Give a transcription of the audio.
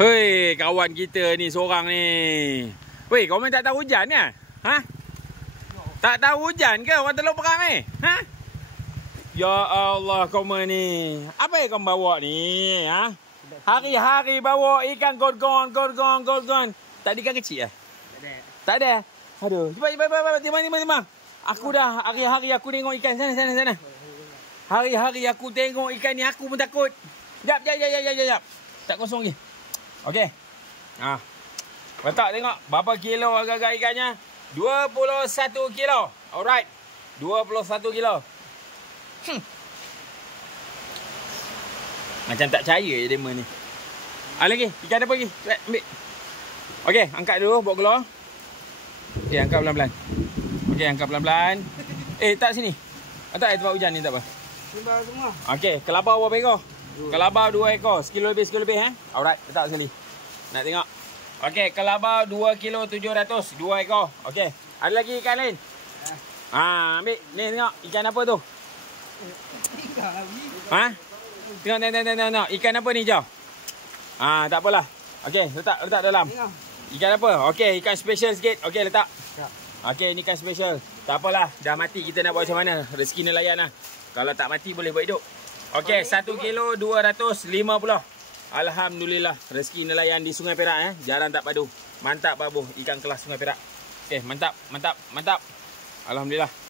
Hei, kawan kita ni seorang ni. Weh, kau main tak tahu hujan ke? Ha? Tak tahu hujan ke orang Teluk Perang ni? Ha? Ya Allah, kau ni. Apa yang kau bawa ni? Ha? Hari-hari bawa ikan gorgon. Tak ada ikan kecil eh? Tak ada. Aduh, cepat. Timah. Aku dah hari-hari aku tengok ikan sana. Hari-hari aku tengok ikan ni aku pun takut. Jap. Tak kosong lagi. Okey. Letak tengok berapa kilo agak-agak ikannya. 21 kilo. Alright. 21 kilo. Macam tak percaya je demo ni. Lagi. Ikan apa lagi? Ambil. Okey, angkat dulu, bawa keluar. Okey, angkat pelan-pelan. Okey, angkat pelan-pelan. Tak sini. Tak tempat hujan ni tak apa. Sembah semua. Okey, kelabau berapa ekor? Kelabau 2 ekor. Sekilo lebih. Alright, letak sekali. Nak tengok. Okey, kelabau 2 kilo 700. 2 ekor. Okey. Ada lagi ikan lain? Ambil. Ni tengok. Ikan apa tu? Tengok. Ikan apa ni, Jauh? Tak apalah. Okey, letak dalam. Ikan apa? Okey, ikan special sikit. Okey, letak. Okey, ni ikan special. Tak apalah. Dah mati, kita nak buat macam mana? Rezeki nelayan lah. Kalau tak mati, boleh buat hidup. Okey, 1 kilo 250. Alhamdulillah. Rezeki nelayan di Sungai Perak. Jarang tak padu. Mantap, babu. Ikan kelas Sungai Perak. Okey, mantap. Alhamdulillah.